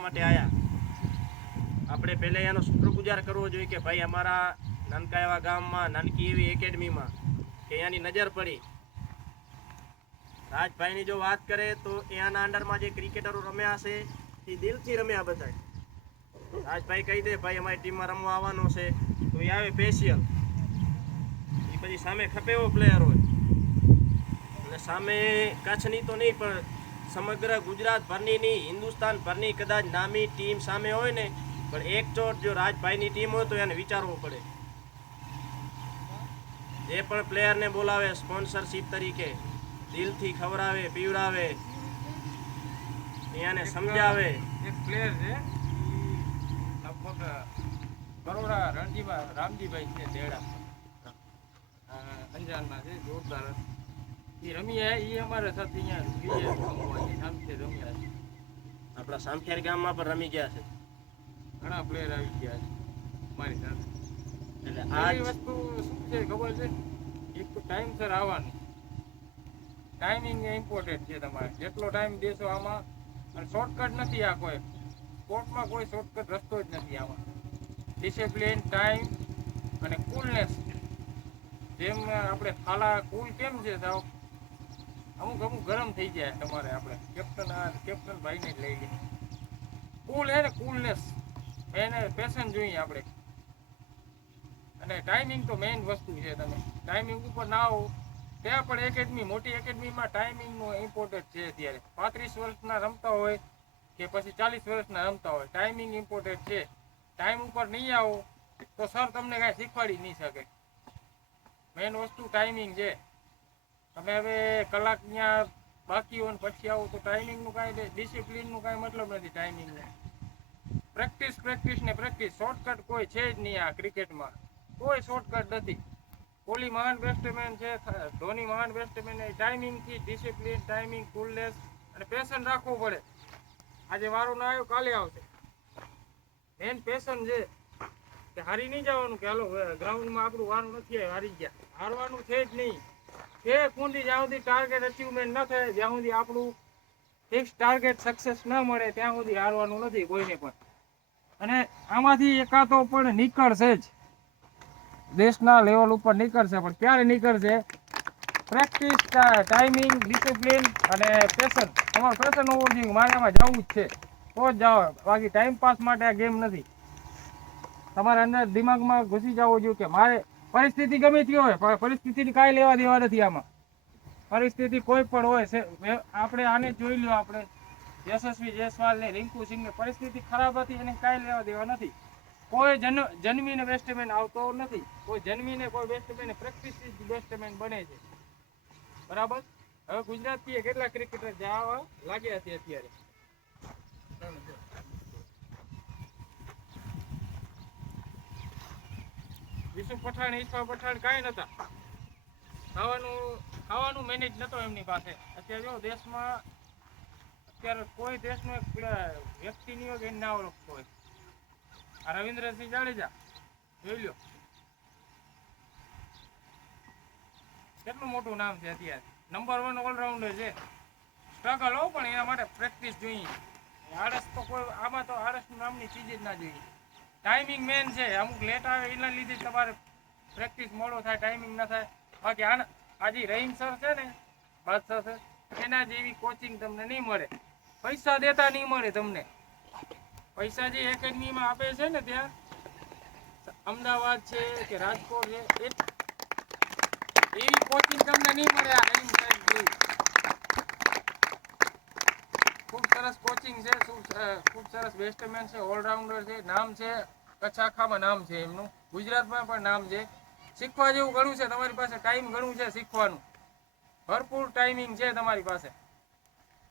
માટે આયા આપણે પહેલે એનો શુક્રગુજાર કરવો જોઈએ કે ભાઈ અમારા નાનકા એવા ગામમાં નાનકી એવી એકેડમીમાં કે અહીંયાની નજર પડી. રાજભાઈની જો વાત કરે તો અહીંયાના અંડરમાં જે ક્રિકેટરો રમ્યા છે એ દિલથી રમ્યા બધા. રાજભાઈ કહી દે ભાઈ અમારી ટીમમાં રમવા આવવાનો છે તો એ આવે સ્પેશિયલ. એ પછી સામે ખપે એવો પ્લેયર હોય એટલે સામે કચ્છની તો નહીં પણ સમગ્ર ગુજરાત ભરની નહીં, હિન્દુસ્તાન ભરની કદાચ નામી ટીમ સામે હોય ને પણ એક ચોટ જો રાજભાઈની ટીમ હોય તો એને વિચારવું પડે. જે પણ પ્લેયરને બોલાવે સ્પોન્સરશિપ તરીકે દિલથી ખવડાવે પીવડાવે, એને સમજાવે. એક પ્લેયર છે લગભગ બરોડા રણજીભાઈ રામજીભાઈ છે દેડા અંજારના છે, જોરદાર એ રમ્યા. એ અમારે સાથે અહીંયા રમ્યા છે. આપણા સામખેર ગામમાં પણ રમી ગયા છે. ઘણા પ્લેયર આવી ગયા છે મારી સાથે. એટલે આ આ વસ્તુ શું છે ખબર છે, એક તો ટાઈમસર આવવાનું. ટાઈમિંગ ઇમ્પોર્ટન્ટ છે તમારે. જેટલો ટાઈમ દેશો આમાં, અને શોર્ટકટ નથી. આ કોઈ સ્પોર્ટમાં કોઈ શોર્ટકટ રસ્તો જ નથી આમાં. ડિસિપ્લિન, ટાઈમ અને કુલનેસ. જેમ આપણે થાલા કુલ કેમ છે સાવ અમુક ગરમ થઈ જાય તમારે. આપણે કેપ્ટન ભાઈને જ લઈ લઈએ. કુલ હે ને કુલનેસ, એને પેશન જોઈએ આપણે. અને ટાઈમિંગ તો મેઇન વસ્તુ છે. તમે ટાઈમિંગ ઉપર ના આવો ત્યાં પણ એકેડમી, મોટી એકેડમીમાં ટાઈમિંગનું ઇમ્પોર્ટન્ટ છે. અત્યારે 35 વર્ષના રમતા હોય કે પછી 40 વર્ષના રમતા હોય, ટાઈમિંગ ઇમ્પોર્ટન્ટ છે. ટાઈમ ઉપર નહીં આવો તો સર તમને કાંઈ શીખવાડી નહીં શકે. મેઇન વસ્તુ ટાઈમિંગ છે. તમે હવે કલાક ત્યાં બાકી હોય ને પછી આવો તો ટાઈમિંગનું કાંઈ, ડિસિપ્લિનનું કાંઈ મતલબ નથી. ટાઈમિંગને પ્રેક્ટિસ ને પ્રેક્ટિસ. શોર્ટકટ કોઈ છે જ નહીં આ ક્રિકેટમાં. કોઈ શોર્ટકટ નથી. કોહલી મહાન બેટ્સમેન છે, ધોની મહાન બેટ્સમેન. ટાઈમિંગથી ડિસિપ્લિન, ટાઈમિંગ, કુલનેસ અને પેશન રાખવું પડે. આજે વારો ના આવ્યો કાલે આવશે. મેન પેશન છે કે હારી નહીં જવાનું કે હાલો ગ્રાઉન્ડમાં આપણું વારું નથી આવ્યું હારી ગયા. હારવાનું છે જ નહીં. એક ઊંધી જ્યાં સુધી ટાર્ગેટ અચીવમેન્ટ ન થાય, જ્યાં સુધી આપણું ફિક્સ ટાર્ગેટ સક્સેસ ન મળે ત્યાં સુધી હારવાનું નથી કોઈને પણ. અને આમાંથી એકાદો પણ નીકળશે જ, દેશના લેવલ ઉપર નીકળશે. પણ ક્યારે નીકળશે? પ્રેક્ટિસ, ટાઈમિંગ, ડિસિપ્લિન અને પેશન. તમારું પેશન હોવું જોઈએ, મારે આમાં જવું જ છે તો જ જાઓ. બાકી ટાઈમ પાસ માટે આ ગેમ નથી. તમારે અંદર દિમાગમાં ઘૂસી જવું જોઈએ કે મારે પરિસ્થિતિ ગમે તે હોય પણ પરિસ્થિતિની કાંઈ લેવા દેવા નથી આમાં. પરિસ્થિતિ કોઈ પણ હોય છે. આપણે આને જોઈ લો, આપણે યશસ્વી જયસ્વાલ ને રિંકુ સિંહ ની પરિસ્થિતિ ખરાબ હતી, એને કાંઈ લેવા દેવા નથી. કોઈ જન્મીને બેસ્ટમેન આવતો નથી. કોઈ જન્મીને કોઈ બેસ્ટમેન પ્રેક્ટિસથી જ બેસ્ટમેન બને છે. બરાબર. હવે ગુજરાતથી કેટલા ક્રિકેટર જવા લાગ્યા છે અત્યારે. વિશુ પઠાણ, ઈશા પઠાણ કાંઈ નતા. ખાવાનું મેનેજ નતો એમની પાસે. અત્યારે જો દેશમાં અત્યારે કોઈ દેશનો એક વ્યક્તિ નહીં હોય કે એને ના ઓળખતો હોય. આ રવિન્દ્રસિંહ જાડેજા જોઈ લો, કેટલું મોટું નામ છે અત્યારે. નંબર 1 ઓલરાઉન્ડર છે. સ્ટ્રગલ હો, પણ એના માટે પ્રેક્ટિસ જોઈએ. આળસ તો કોઈ, આમાં તો આળસ નામની ચીજ જ ના જોઈએ. ટાઈમિંગ મેન છે. અમુક લેટ આવે એના લીધે તમારે પ્રેક્ટિસ મોડો થાય, ટાઈમિંગ ના થાય. બાકી આજે રહીમ સર છે ને, બાદશાહ સર, એના જેવી કોચિંગ તમને નહીં મળે. પૈસા દેતા નહીં મળે તમને. પૈસા જે એકેડમીમાં આપે છે ને ત્યાં અમદાવાદ છે કે રાજકોટ છે, એવી કોચિંગ તમને નહીં મળે આ રહીમ સાહેબ જેવી. ખૂબ સરસ કોચિંગ છે, ખૂબ સરસ બેસ્ટમેન છે, ઓલરાઉન્ડર છે, નામ છે કચ્છ આખામાં, નામ છે એમનું, ગુજરાતમાં પણ નામ છે. શીખવા જેવું ઘણું છે. તમારી પાસે ટાઈમ ઘણું છે શીખવાનું. ભરપૂર ટાઈમિંગ છે તમારી પાસે.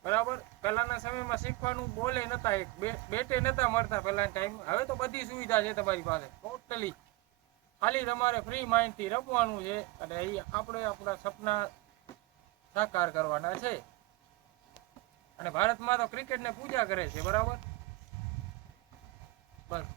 બરાબર. પહેલાના સમયમાં શીખવાનું બોલે નતા, એક બેટે નતા મળતા પહેલાના ટાઈમ. હવે તો બધી સુવિધા છે તમારી પાસે ટોટલી. ખાલી તમારે ફ્રી માઇન્ડથી રમવાનું છે અને આપણે આપણા સપના સાકાર કરવાના છે. અને ભારતમાં તો ક્રિકેટને પૂજા કરે છે. બરાબર. બસ.